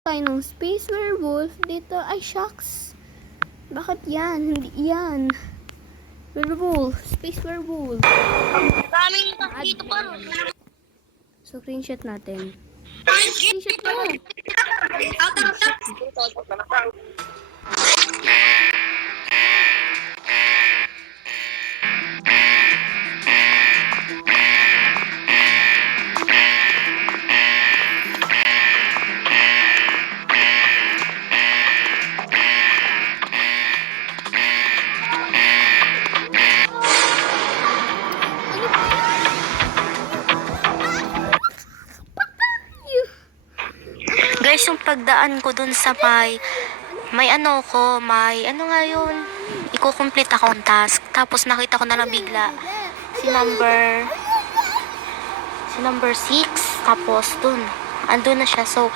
Tayo ng Space Werewolf dito. Ay, shucks. Bakit yan? Hindi yan. Werewolf. Space Werewolf. Daming dito pa rin. So, screenshot natin. Screenshot mo. Guys, yung pagdaan ko dun sa may ano nga yun, i-complete akong task. Tapos nakita ko na lang bigla si number 6. Tapos dun, andun na siya. So,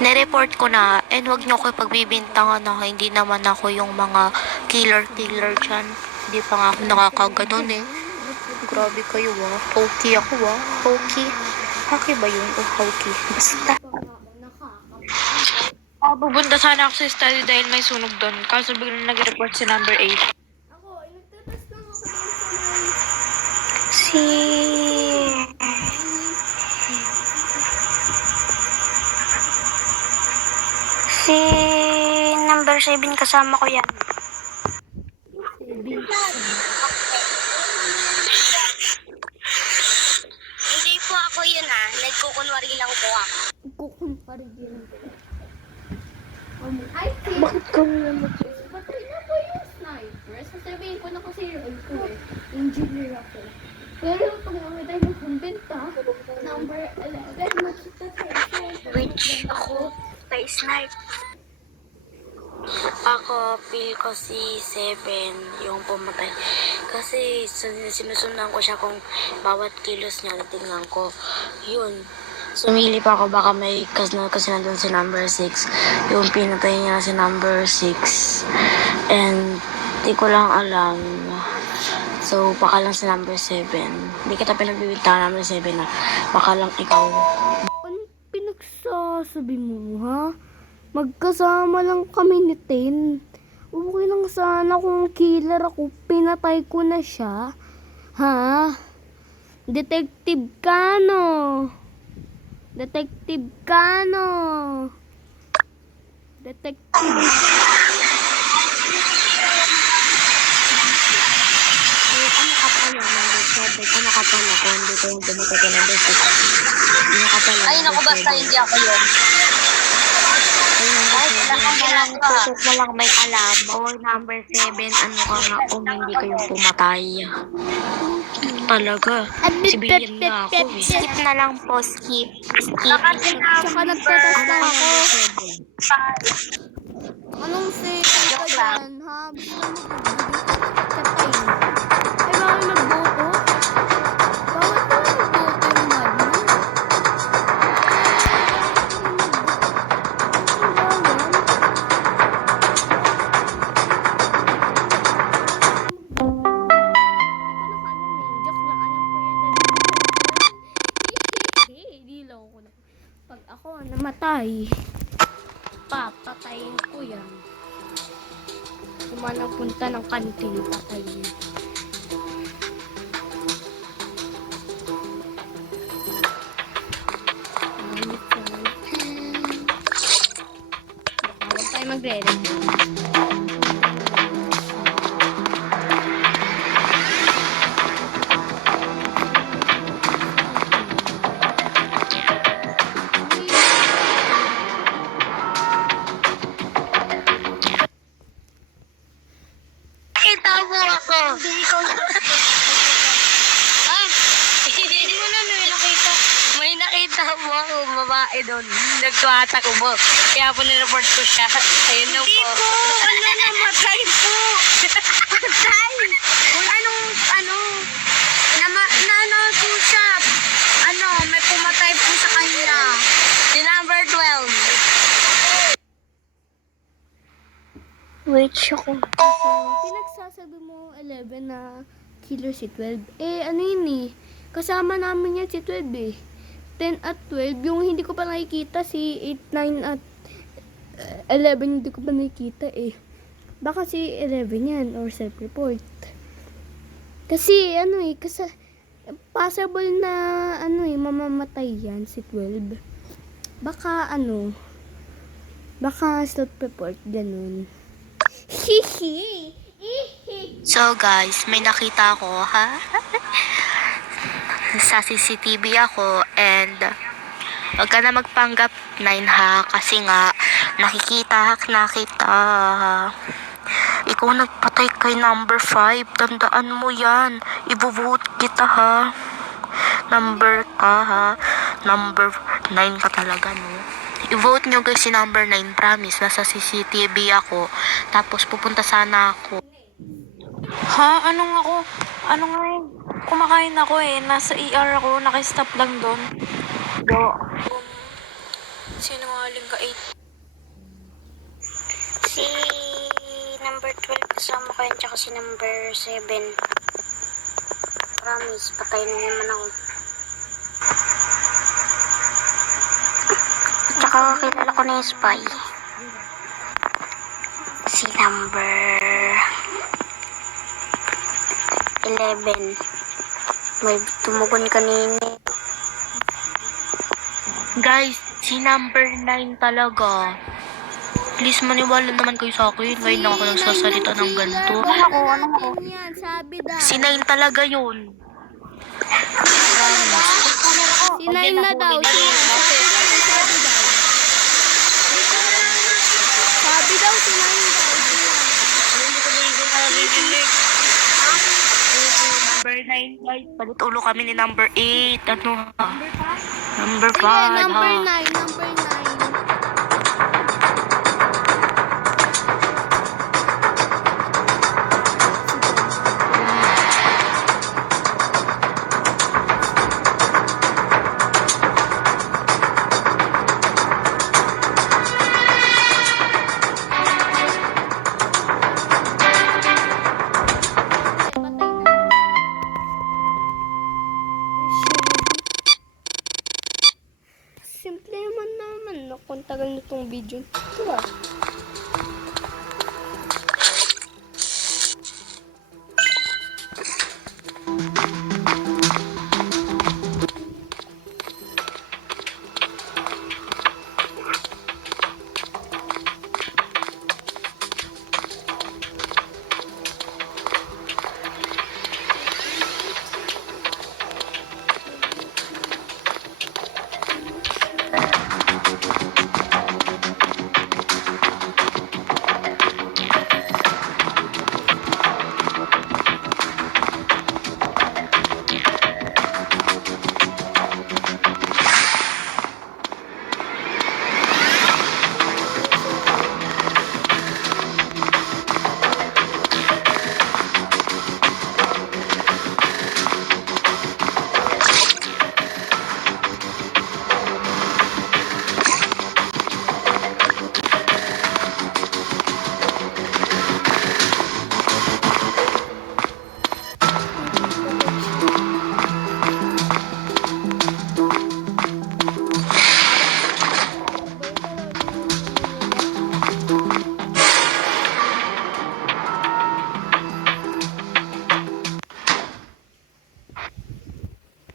nireport ko na, and wag nyo ko pagbibintangan na hindi naman ako yung mga killer dyan. Hindi pa nga ako nakakaganon eh. Grabe kayo Pokey ako Pokey. Haki ba yun? O hokey? Basta. Pupunta sana ako sa study dahil may sunog doon. Kaso biglang nag-report si number 8. Ako, nagtatas lang ako Si number 7 kasama ko yan. Hindi po ako yun nagkukunwari lang po ako. Kukunpari din. I think, Bakit ka naman battery na po yung sniper. Sasabihin ko na kasi yun ko engineer ako. Pero pag namitay mo kung benta, number 11, makita tayo. Which ako kay snipe. Ako, feel ko si 7 yung pumatay. Kasi sinusundan ko siya kung bawat kilos niya, tingnan ko. Yun. Sumili pa ako, baka may kasi nandun si number 6. Yung pinatay niya si number 6. And di ko lang alam. So, baka lang si number 7. Hindi kita pinagbibigtan number 7 na. Baka lang ikaw. Ano pinagsasabi mo, ha? Magkasama lang kami ni Tin. Okay lang sana kung killer ako, pinatay ko na siya. Ha? Detective ka, no? Detective ka, no? Detective. Ano ka pala, number 7? Ano ka pala kung hindi ko yung pumatay ka number 6? Ano ka pala? Ay, naku, basta hindi ako yun. Ay, tutok mo lang may alam. O, number 7, ano ka nga kung hindi ko yung pumatay. Talaga. Si Billion na ako eh. Skip na lang po, skip. Tsaka nagtatas lang ako. Anong say ka dyan, ha? Gusto mo patay. Ay, bawal magboto? Bawal ba magboto yung madman? Pag ako namatay, papatayin ko yan. Kung man ang punta ng kantin, patayin. Huwag tayo magre-record. Kita mo ako. Hindi ko Hindi mo na may nakita. May nakita mo ako, babae doon. Nagtuwata ko mo. Kaya po nireport ko siya. Ayun na po. Hindi po. Ano, namatay po. Patay. Kung ano po siya. May pumatay po sa kanya. Si number 12. Wait, ako. Pinagsasabi mo 11 na killer si 12. Ano yun eh. Kasama namin yan si 12 eh. 10 at 12. Yung hindi ko pa nakikita si 8, 9 at 11 hindi ko pa nakikita eh. Baka si 11 yan or self-report. Kasi possible na mamamatay yan si 12. Baka baka self-report ganun. Hihi. So guys, may nakita ako, ha? Sa CCTV ako and wag ka na magpanggap 9 ha kasi nga nakita. Ikaw nagpatay kay number 5. Tandaan mo yan. Ibubuhot kita ha. Number ka ha. Number 9 ka talaga no. I-vote nyo guys si number 9. Promise. Nasa CCTV ako. Tapos pupunta sana ako. Ha? Ano nga yun? Kumakain ako eh. Nasa ER ako. Nakistop lang doon. Sinungaling ka 8. Si number 12 kasama ko yun, tsaka si number 7. Promise, patayin mo naman ako. Tsaka kilala ko na yung spy. Si number 11. May tumugon kanina. Guys, si number 9 talaga. Please, maniwala naman kayo sa akin. Ngayon lang ako nagsasalita ng ganito. Yan, sabi daw. Si 9 talaga yun. Si 9 na daw. Sabi daw si 9 daw. Number 9 guys. Palit ulo kami ni number 8. Ano ha? Number 5 Sige, ha? number 9. Simple naman. Kung tagal na tong video. Ito ah.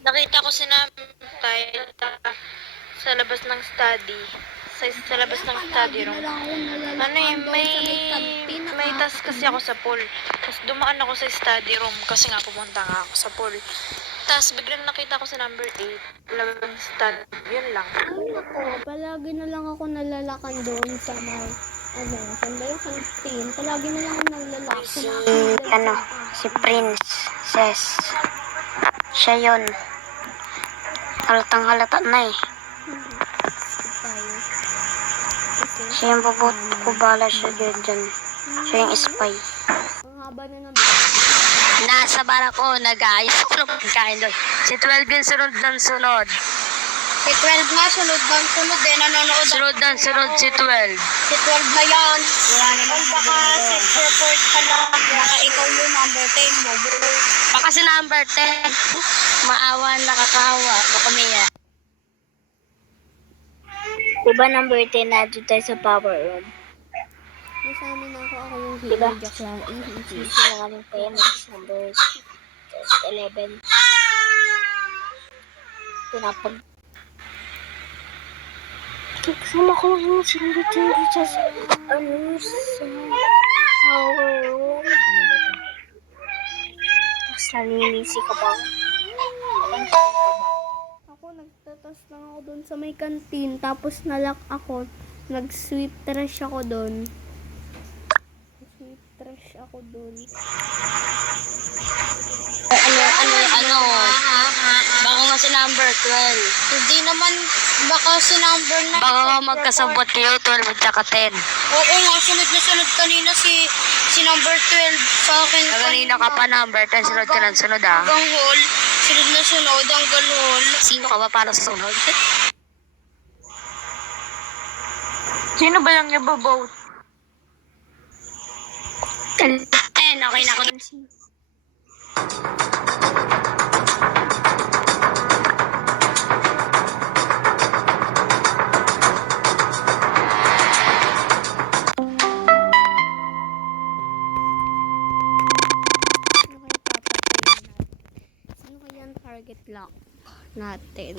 Nakita ko si Nampay sa labas ng study. Sa labas ng study room. Ano eh, may task kasi ako sa pool. Tapos dumaan ako sa study room kasi nga pumunta nga ako sa pool. Tapos biglang nakita ko si number 8. Labang study. Yun lang. Ay, ako, palagi na lang ako nalalakan doon sa saan ba yung canteen? Palagi na lang ako nalalakan. Si Princess. Siya yun. Halatang halata na eh. Siya yung bubala siya dyan. Siya yung spy. Ang haba na ng Nasa barako, nag-aayos ako ng pagkain doon. Si 12 yung sunod ng sunod. Si 12 nga, sunod bang sunod eh, nanonood. Sunod ng sunod si 12. Si 12 na yan. Ay, baka self-report ka na. Baka ikaw yung number 10 mo, bro. Baka si number 10. Maawa, nakakawa. Baka miya. Diba number 10 na doon tayo sa power room? Yung sa amin ako yung Diba? hero. Joke lang. Sinungaling 10, number 11. Pinapag... Kasama ko yung sinungaling dito sa... sa... power room. Tapos naninisi ka ba? Ako, nagtatas lang ako doon sa may kantin. Tapos nalak ako. Nag-sweep trash ako doon. Nag-sweep trash ako doon. Baka nga si number 12. Hindi naman, baka si number 9. Baka nga magkasabot kayo, 12 at saka 10. Oo nga, sunod na sunod kanina si number 12 sa akin. Kanina ka pa number 10, sunod ka ng sunod ah. Hanggang hall, sunod na sunod, hanggang hall. Sino ka ba para sa sunod? Sino ba yung nababoat? Okay na ako. Sino kaya ang target lock natin?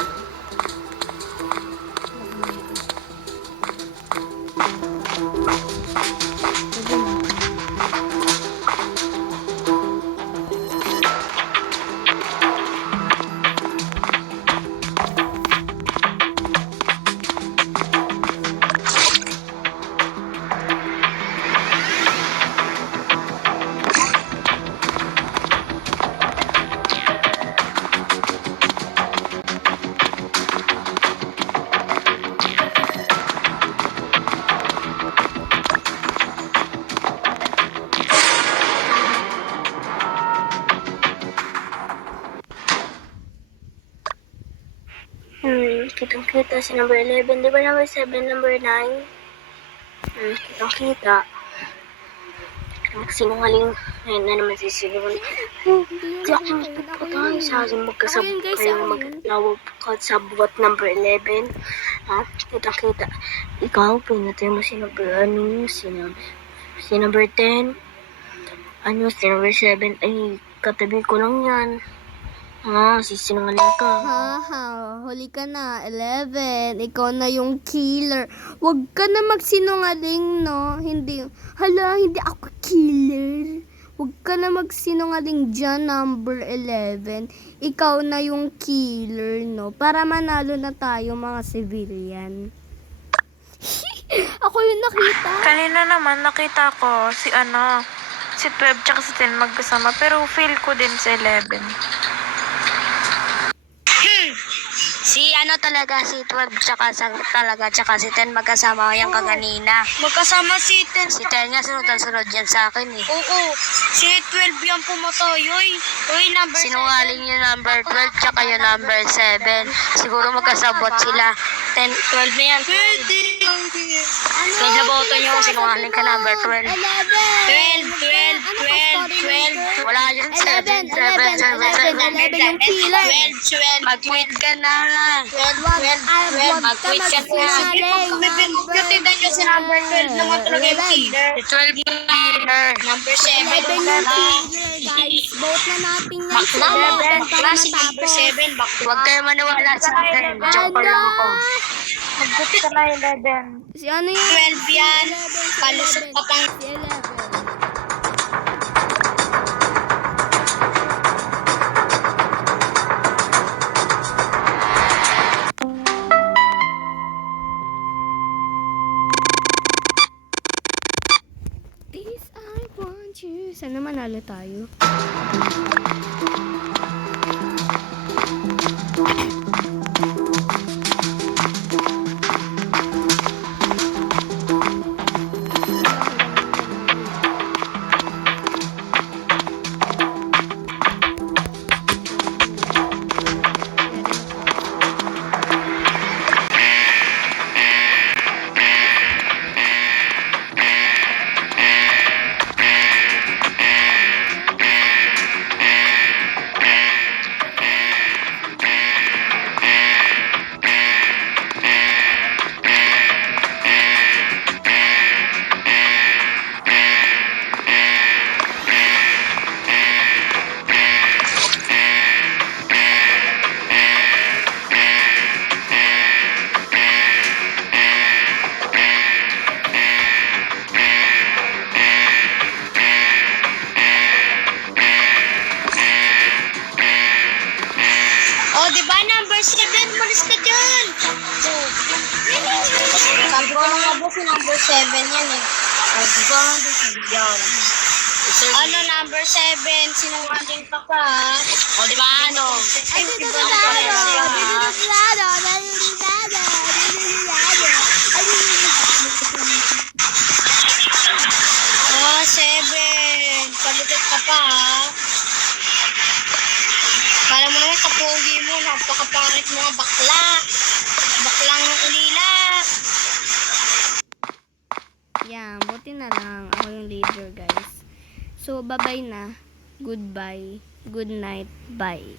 Kitang-kita si number 11. Di ba number 7, number 9? Kitang-kita. Sinungaling. Ayun na naman si sinungaling. Di ako magpapatay sa akin magkasabot kayo maglawag ka sa buwat number 11. Ha? Kitang-kita. Ikaw, pinatay mo si number si number 10. Si number 7. Ay, katabi ko lang yan. Sisinungaling ka. Huli ka na. 11. Ikaw na yung killer. Huwag ka na magsinungaling, no? Hindi ako killer. Huwag ka na magsinungaling dyan, number 11. Ikaw na yung killer, no? Para manalo na tayo, mga civilian. Ako yung nakita. Kanina naman nakita ko si 12 tsaka si 10 magkasama. Pero feel ko din si 11. Si 12 tsaka si 10 magkasama yung kaganina. Magkasama si 10. Si 10 nga sunod yan sa akin eh. Oo, si 12 yung pumatay. Oy, number Sinungaling yung number 12 tsaka yung number 7. Siguro magkasabot sila. 10, 12 na yan. Kaya naboto nyo kung sinungaling ka number 12. 12. Wala yun, 7 yung killer. 12. Mag-quit ka na. Huwag ka magsinungaling. Pagkatidan nyo si number 12 naman talaga yung killer. Si 12 yung killer. Number 7 11 yung killer, guys. Vote na natin yung 7 para Number matapos. 7, back to Huwag kayo maniwala sa akin. Joke lang ako. Mag-boot ka na 11. Si ano yung 12 yan. Palusot ka pang si 11. This I want you. Sana manalo tayo. ko na nga boss, number 7 yan eh. Yan. Sir, Ano, number 7, sinungaling ka pa. o di ba ano? Ay, iba na pala siya. Ah, 7. Palutot ka pa ha. Kala mo naman kapogi mo, napakapangit mo nga bakla. Baklang ulila. Yan, buti na lang ako yung leader, guys. So, bye-bye na. Goodbye. Good night. Bye.